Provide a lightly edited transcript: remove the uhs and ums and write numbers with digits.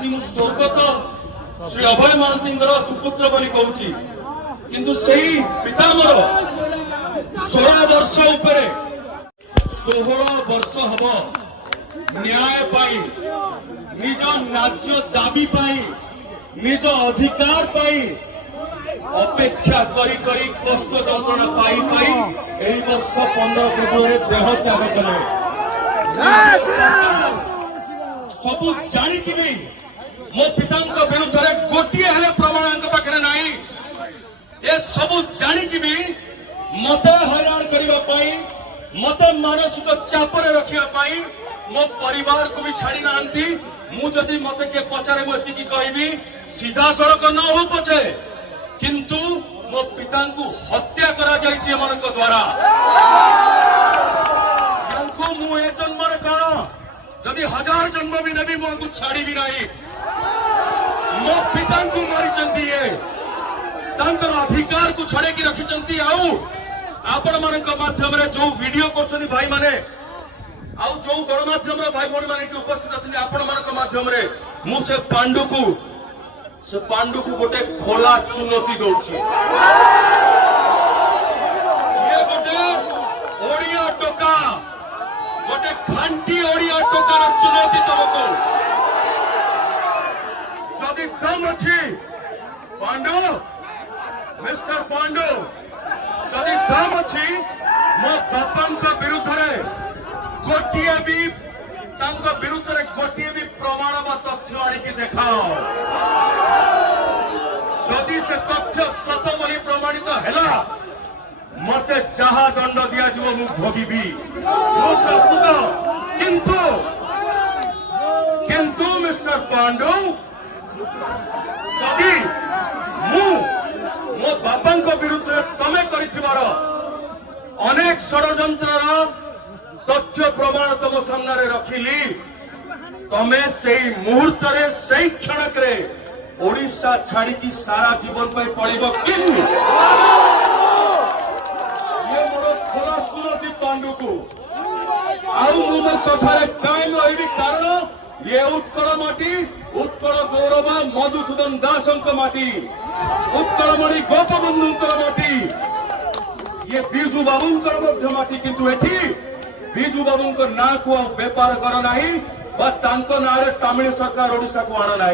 आज मु स्वर्गत श्री अभय महांती सुपुत्र बनी कहूँ किंतु सही पिता मोर 16 वर्ष उपरे 16 वर्ष हब न्याय पाई निज न्याय दाबी पाई निज अधिकार पाई अपेक्षा करी करी कष्ट जंत्रणा पाई पाई एही वर्ष 15 फेब्रुआरी देह त्याग कले सबू जानिकी भी मो पिता विरुद्ध में गोटे हेले प्रमाण पाखे ना ये सबू जानिकी भी मत हैरान करने मत मानसिक चापरे रखापी मो परिवार को भी छाड़ी ना मुझे मत किए पचारे मुझे कहबी सीधा सड़क न हो पछे किंतु मो पिता को हत्या करा जाइए एମାନଙ୍କ द्वारा मु ए जन्म कौन जदि 1000 जन्म भी नेबी मुझे छाड़ी भी नहीं मो पिता को मरी अधिकार को छड़े की रखी आपण माध्यम जो वीडियो कर भाई माने आउ जो गणमाध्यम भाई भौणी माने उपस्थित अच्छे आपण माध्यम मुझे पांडु को गोटे खोला चुनौती दौची ये गोटे ओडिया टोका गोटे खांटी ओडिया टोकार चुनौती तुमको जदि दम अच्छी पांडु मिस्टर पांडु जदि दम अच्छी मो बापा विरुद्ध गोटे भी विरुद्ध गोटे भी प्रमाण व तथ्य आनिकी देखाओ जदि से तथ्य सत बोली प्रमाणित है मत जहा दंड दिया मु भोगी किंतु मिस्टर पांडु जदि मो बापा विरुद्ध तमे कर अनेक षड्यंत्र तथ्य प्रमाण तुम सामने रखिली तमे से मुहूर्त से क्षणक ओडिशा छाड़ी की सारा जीवन पर पड़ब कि ये मोर खोला चुनौती पांडु को आउ कथा कायम रही कारण ये उत्कल माटी उत्कल गौरव मधुसूदन दास माटी उत्कलमणि गोपबंधु माटी ये बीजू बाबू माटी किंतु एठी बीजू बाबू ना को बेपार कर ना ना तमिल सरकार ओडिशा को आण ना